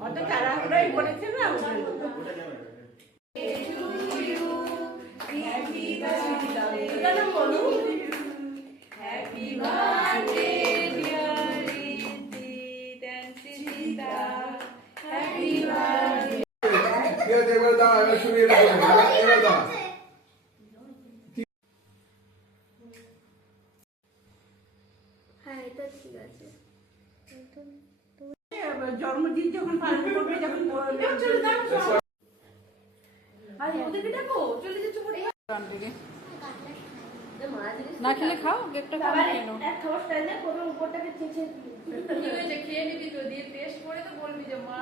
অত তাড়াহুড়োই করেছে না জন্মদিন যখন পালন করবে যখন না খেলে খাও কেকটা খাও খেয়ে নিবি তো দিয়ে টেস্ট করে তো বলবি যে মা